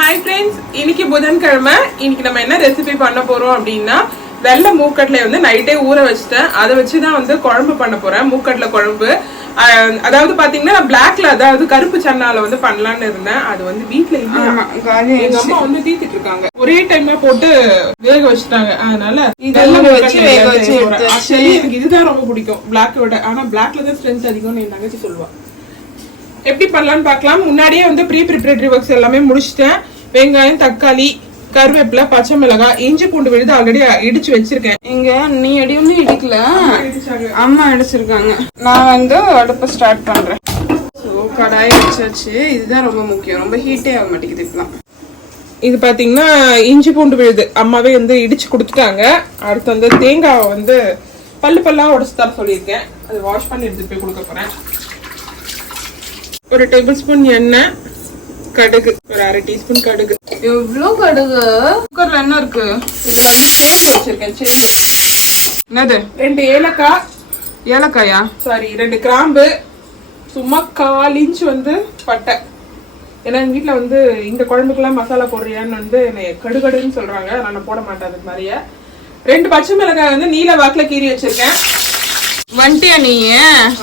Hi friends, இன்னைக்கு புதன்கிழமை. இன்னைக்கு நம்ம என்ன ரெசிபி பண்ண போறோம் அப்படின்னா, வெள்ளை மூக்கடலை வந்து நைட்டே ஊற வச்சுட்டேன். அதை வச்சுதான் வந்து குழம்பு பண்ண போறேன். மூக்கடலை குழம்பு. அதாவது பாத்தீங்கன்னா நான் பிளாக்ல, அதாவது கருப்பு சன்னால வந்து பண்ணலான்னு இருந்தேன். அது வந்து வீட்டுல எங்க அம்மா வந்து தீத்திட்டு இருக்காங்க. ஒரே டைமா போட்டு வேக வச்சுட்டாங்க. அதனால எனக்கு இதுதான் ரொம்ப பிடிக்கும் பிளாக்கோட. ஆனா பிளாக்ல தான் ஸ்ட்ரென்த் அதிகம்னு என் தங்கச்சி சொல்லுவா. எப்படி பண்ணலாம்னு பார்க்கலாம். முன்னாடியே வந்து ப்ரீ ப்ரிப்பரேட்டரி ஒர்க்ஸ் எல்லாமே முடிச்சிட்டேன். வெங்காயம், தக்காளி, கருவேப்பிலை, பச்சை மிளகாய், இஞ்சி பூண்டு விழுது ஆல்ரெடி இடிச்சு வச்சிருக்கேன். இங்க நீ எடியும் இடிக்கல, அம்மா இடிச்சிருக்காங்க. நான் வந்து அடுப்ப ஸ்டார்ட் பண்றேன். கடாயை வச்சாச்சு. இதுதான் ரொம்ப முக்கியம். ரொம்ப ஹீட்டே ஆக மாட்டேங்குது இப்பலாம். இது பாத்தீங்கன்னா இஞ்சி பூண்டு விழுது அம்மாவே வந்து இடிச்சு கொடுத்துட்டாங்க. அடுத்து வந்து தேங்காவை வந்து பல்லு பல்லா உடச்சு தர சொல்லியிருக்கேன். அது வாஷ் பண்ணி எடுத்துட்டு போய் கொடுக்க போறேன். ஒரு டேபிள் ஸ்பூன் எண்ணெய், கடுகு, ஒரு அரை டீஸ்பூன் கடுகு. எவ்வளவு கடுகு? குக்கர்ல என்ன இருக்கு? இதுல வந்து சேம்பு வச்சிருக்கேன். சேம்பு என்னது? 2 ஏலக்காய். ஏலக்காயா? சாரி, 2 கிராம்பு, சும்மா 1/4 இன்ச் வந்து பட்டை. ஏன்னா எங்க வீட்டுல வந்து இந்த குழம்புக்கெல்லாம் மசாலா போடுறியான்னு வந்து கடுகடுன்னு சொல்றாங்க. நான் போட மாட்டேன். அதுக்கு மாதிரியே 2 பச்சை மிளகாய் வந்து நீல வாக்குல கீறி வச்சிருக்கேன். வண்டியா நீ?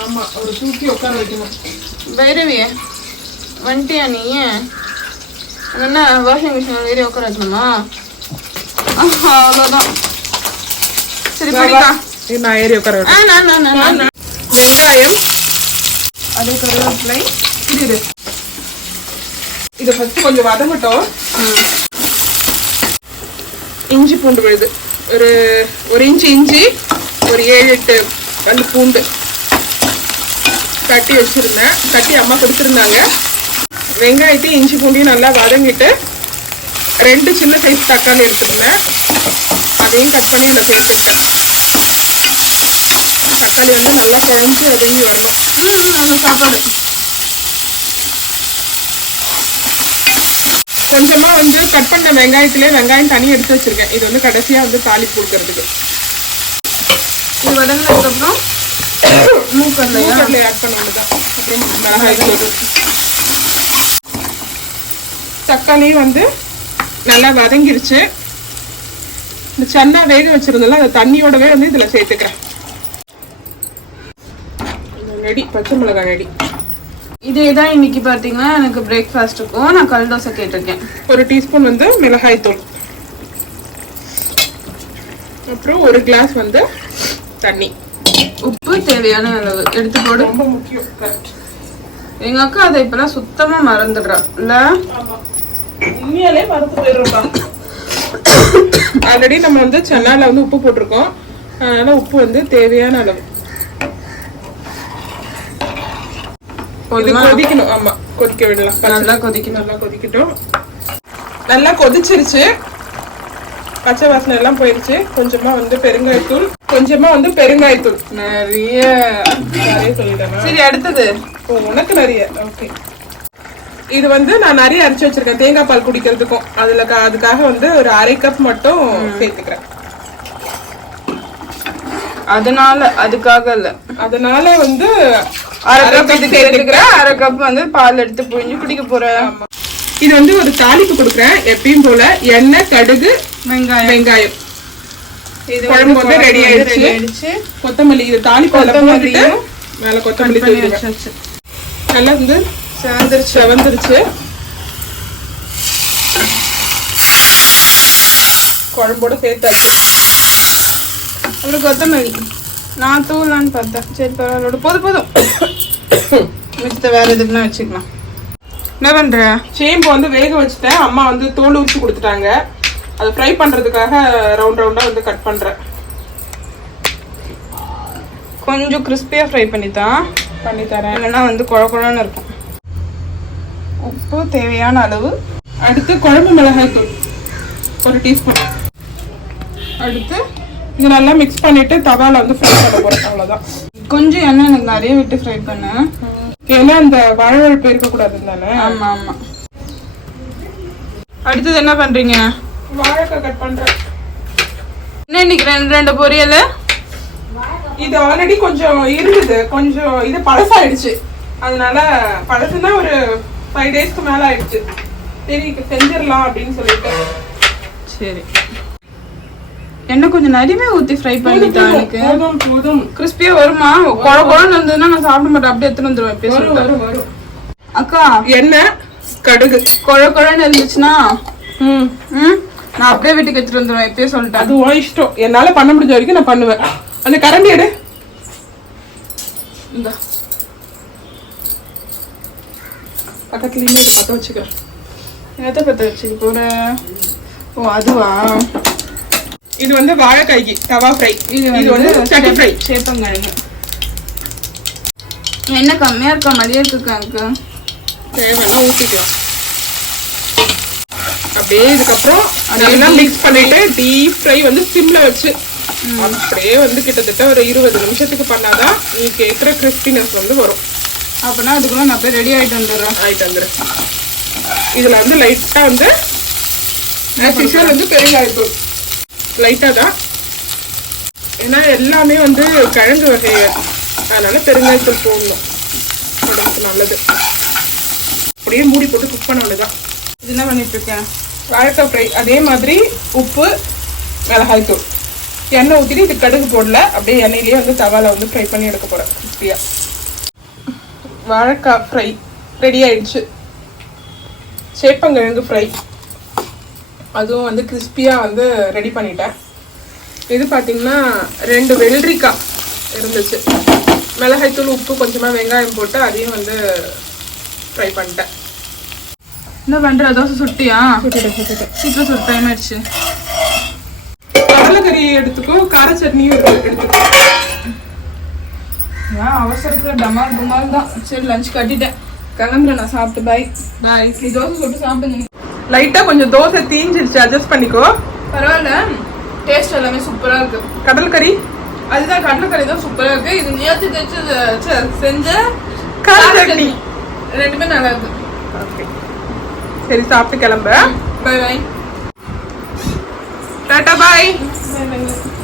ஆமா, ஒரு தூக்கி உட்கார வைக்கணும். பைரவிய வண்டியா நீ? என்ன வாஷிங் மிஷின் ஏறி உட்கார வைக்கணுமா? அவ்வளவுதான். சரி படிக்கா. நான் ஏறி உட்கார வைக்கிறேன். வெங்காயம், அதே கருவேப்பிலை. இது இதை ஃபர்ஸ்ட் கொஞ்சம் வதங்கட்டும். இஞ்சி பூண்டு விழுது ஒரு இன்ச்சு இஞ்சி, ஒரு 7-8 பல்லு பூண்டு தட்டி வச்சிருந்தேன். தட்டி அம்மா கொடுத்துருந்தாங்க. வெங்காயத்தையும் இஞ்சி பூண்டையும் நல்லா வதங்கிட்டு 2 சின்ன சைஸ் தக்காளி எடுத்துருந்தேன். அதையும் கட் பண்ணி நான் சேர்த்துட்டேன். தக்காளி வந்து நல்லா குழஞ்சி வதங்கி வரணும். அந்த சாப்பாடு கொஞ்சமா வந்து கட் பண்ண வெங்காயத்திலே வெங்காயம் தனி எடுத்து வச்சிருக்கேன். இது வந்து கடைசியா வந்து தாளிப்பு கொடுக்கறதுக்கு. இது வதங்கினதுக்கு அப்புறம் மூக்கடலை ஆட் பண்ணுவதுதான். அப்புறம் மிளகாய் தூள். தக்காளி வந்து நல்லா வதங்கிருச்சு. இந்த சன்னா வேக வச்சிருந்தல அந்த தண்ணியோடவே வந்து இதுல சேர்த்துக்கிறேன். ரெடி, பச்சை மிளகாய் ரெடி. இதேதான் இன்னைக்கு பாத்தீங்கன்னா எனக்கு பிரேக்ஃபாஸ்ட்டுக்கும் நான் கல் தோசை கேட்டிருக்கேன். ஒரு டீஸ்பூன் வந்து மிளகாய் தூள், அப்புறம் 1 கிளாஸ் வந்து தண்ணி, உப்பு தேவையான அளவு எடுத்து போடு. ரொம்ப முக்கியம். எங்க அக்கா அதை இப்பெல்லாம் சுத்தமா மறந்துடுறா இல்ல? உண்மையாலே மறந்து போயிடுறோம்ப்பா. ஆல்ரெடி நம்ம வந்து சன்னால வந்து உப்பு போட்டிருக்கோம். அதனால உப்பு வந்து தேவையான அளவு. கொதிக்கணும். ஆமா, கொதிக்க விடலாம். நல்லா கொதிக்கணும். நல்லா கொதிக்கட்டும். நல்லா கொதிச்சிருச்சு. பச்சை வாசனை எல்லாம் போயிருச்சு. கொஞ்சமா வந்து பெருங்காயத்தூள் நிறைய சொல்லிட்டேன். சரி, அடுத்தது உனக்கு நிறைய. ஓகே, இது வந்து நான் நிறைய அரைச்சு வச்சிருக்கேன் தேங்காய் பால் குடிக்கிறதுக்கும். அதுக்காக வந்து ஒரு 1/2 கப் மட்டும் சேர்த்துக்கிறேன். அதுக்காக இல்ல, அதனால வந்து 1/2 கப் சேர்த்துக்கிறேன். 1/2 கப் வந்து பால் எடுத்து புழிஞ்சு குடிக்க போறேன். இது வந்து ஒரு தாளிப்பு கொடுக்குறேன். எப்பயும் போல எண்ணெய், கடுகு, வெங்காயம். குழம்பு வந்து ரெடி ஆயிடுச்சு. கொத்தமல்லி, இது தாளிப்பு மேல கொத்தமல்லி வச்சாச்சு. நல்லா வந்து செவந்துருச்சு. குழம்போட சேர்த்தாச்சு. அப்புறம் கொத்தமல்லி நான் தூளான்னு பார்த்தேன். சரி பரவாயில்ல, போதும். மிச்சத்தை வேற எதுக்குன்னா வச்சுக்கலாம். என்ன பண்ற? சேம்பு வந்து வேக வச்சுட்டேன். அம்மா வந்து தோல் உரிச்சு கொடுத்துட்டாங்க. அது ஃப்ரை பண்றதுக்காக ரவுண்டா வந்து கட் பண்றேன். கொஞ்சம் கிறிஸ்பியா ஃப்ரை பண்ணி தரேன், இல்லைன்னா வந்து குழன்னு இருக்கும். உப்பு தேவையான அளவு. அடுத்து குழம்பு மிளகாய் தூள் 1 டீஸ்பூன். அடுத்து இது நல்லா மிக்ஸ் பண்ணிட்டு தவால வந்து ஃப்ரை பண்ண போறேன். அவ்வளவுதான். கொஞ்சம் எண்ணெய் எனக்கு நிறைய விட்டு ஃப்ரை பண்ண, ஏன்னா அந்த வாழைப்பழம் இருக்க கூடாது தானே. ஆமா. அடுத்தது என்ன பண்றீங்க? வாழைக்காய் கட் பண்றேன். என்ன இன்னைக்கு 2 பொரியல்? இது ஆல்ரெடி கொஞ்சம் இருந்தது, கொஞ்சம் இது பழசாயிடுச்சு. அதனால பழசுனா ஒரு 5 டேஸ்க்கு மேல ஆயிடுச்சு. சரி செஞ்சிடலாம் அப்படின்னு சொல்லிட்டு. சரி, எண்ணெய் கொஞ்சம் நிறையவே ஊத்தி ஃப்ரை பண்ணிட்டா. எனக்கு போதும். கிறிஸ்பியா வருமா? குழ குழன்னு இருந்ததுன்னா நான் சாப்பிட மாட்டேன், அப்படியே எடுத்துட்டு வந்துருவேன். வரும். அக்கா, எண்ணெய் கடுகு குழ குழன்னு இருந்துச்சுன்னா நான் அப்படியே வீட்டுக்கு எடுத்துட்டு வந்துருவேன். எப்பயே சொல்லிட்டேன். அது உன் இஷ்டம். என்னால பண்ண முடிஞ்ச வரைக்கும் நான் பண்ணுவேன். அந்த கரண்டி எடு. இந்த பக்கத்துலயே பத்த வச்சுக்கிறேன். எதை பத்த வச்சுக்க போற? ஓ அதுவா? இது வந்து வாழைக்காய்க்கு தவா ஃப்ரை. இது வந்து சட்டி ஃப்ரை. சேப்பங்கிழங்கு. என்ன கம்மியா இருக்கா மாதிரியே இருக்குக்கா? எனக்கு தேவைன்னா ஊற்றிக்கலாம். அப்படியே இதுக்கப்புறம் அதெல்லாம் மிக்ஸ் பண்ணிட்டு டீப் ஃப்ரை வந்து சிம்ல வச்சு அப்படியே வந்து கிட்டத்தட்ட ஒரு 20 நிமிஷத்துக்கு பண்ணாதான் நீ கேட்குற கிறிஸ்பினஸ் வந்து வரும். அப்படின்னா அதுக்குள்ள நான் போய் ரெடி ஆகிட்டு வந்துடுறேன். இதில் வந்து லைட்டாக வந்து வந்து பெருங்காயத்தூள் லைட்டாக தான், ஏன்னா எல்லாமே வந்து கிழங்கு வகை, அதனால பெருங்காயத்தூள் போடணும், உடம்புக்கு நல்லது. அப்படியே மூடி போட்டு குக் பண்ண வேண்டியதான். இது என்ன பண்ணிட்டு இருக்கேன்? வாழைக்காய் ஃப்ரை. அதே மாதிரி உப்பு, மிளகாய்த்தூள், எண்ணெய் ஊற்றிட்டு இது கடுகு போடல, அப்படியே எண்ணெயிலேயே வந்து தவால வந்து ஃப்ரை பண்ணி எடுக்க போகிறேன் கிறிஸ்பியாக. வாழைக்காய் ஃப்ரை ரெடி ஆயிடுச்சு. சேப்பங்கிழங்கு ஃப்ரை அதுவும் வந்து கிறிஸ்பியாக வந்து ரெடி பண்ணிட்டேன். இது பார்த்தீங்கன்னா 2 வெள்ளரிக்காய் இருந்துச்சு, மிளகாய்த்தூள், உப்பு, கொஞ்சமாக வெங்காயம் போட்டு அதையும் வந்து ஃப்ரை பண்ணிட்டேன். என்ன பண்ற? தோசை சுட்டியா? சுட்டுட்டேன். சீக்கிரம் சுட்டு டைம் ஆயிடுச்சு. கடலைக்கறி எடுத்துக்கோ, கார சட்னியும் எடுத்துக்கோ. அவசரத்துல டமால் குமால் தான். சரி, லஞ்ச் கட்டிட்டேன், கிளம்புறேன் நான். சாப்பிட்டு பாய். பாய். நீ தோசை சுட்டு சாப்பிடுங்க. லைட்டாக கொஞ்சம் தோசை தீஞ்சிருச்சு, அட்ஜஸ்ட் பண்ணிக்கோ. பரவாயில்ல, டேஸ்ட் எல்லாமே சூப்பரா இருக்கு. கடற்கறி அதுதான், கடலைக்கறி தான் சூப்பரா இருக்கு. இது நேற்று செஞ்ச கார சட்னி ரெண்டுமே நல்லா இருக்கு. ஓகே, சரி சாப்பிட்டு கிளம்ப. பாய் பாய். டாடா பாய். பாய் பாய்.